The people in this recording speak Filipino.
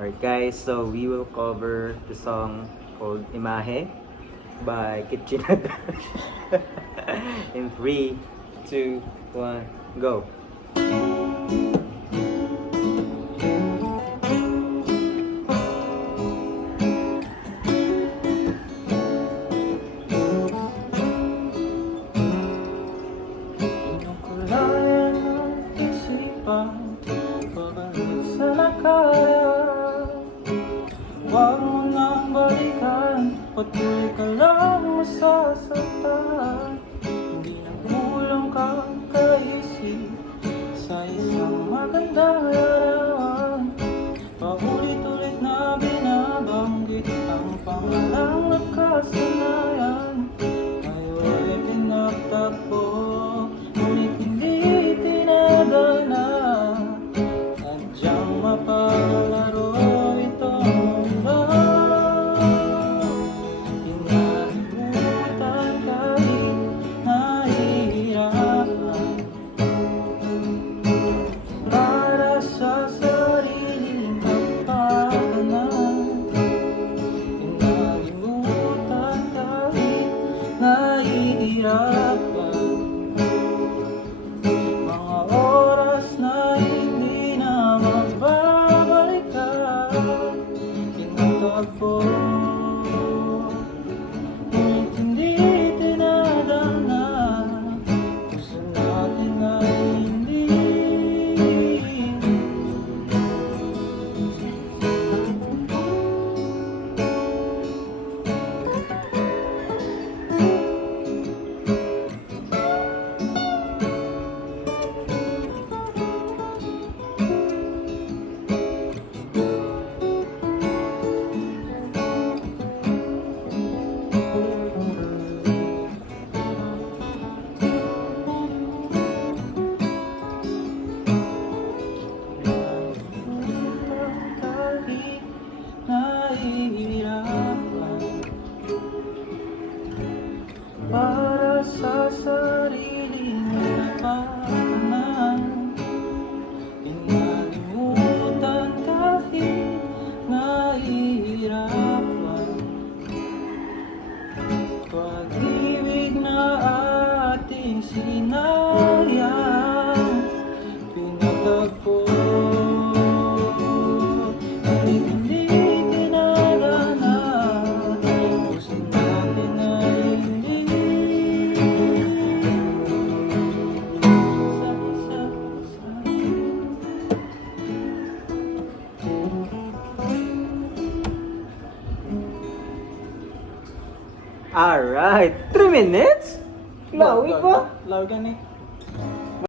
Alright guys, so we will cover the song called Imahe by Kitchenada. In 3, 2, 1, go! Kulayan ng isipan, pabalik sa nakaya. Huwag mo nang balikan, patuloy ka lang masasaktan. Hindi na kulang kang kaisip sa isang magandang larawan. Paulit-ulit na binabanggit ang pangalang nakasanayan. Tayo ay tinatagpo, ngunit hindi tinadana. Sadyang mapalaro itong mundo. Kinalimutan kahit nahihirapan, para sa sariling kapakanan. Kinalimutan kahit nahihirapan, mga oras na hindi na magbabalikan. Tinatagpo, ngunit hindi tinadana. Gusto natin ay hindi. Kahit nahihirapan, para sa sariling kapakanan. Pinalimutan kahit nahihirapan, pag-ibig na ating sinayang. Pinatagpo, kahit hindi tinadana. Gusto natin ay hindi. Alright, 3 minutes? Lawi pa? Lawi ka ni.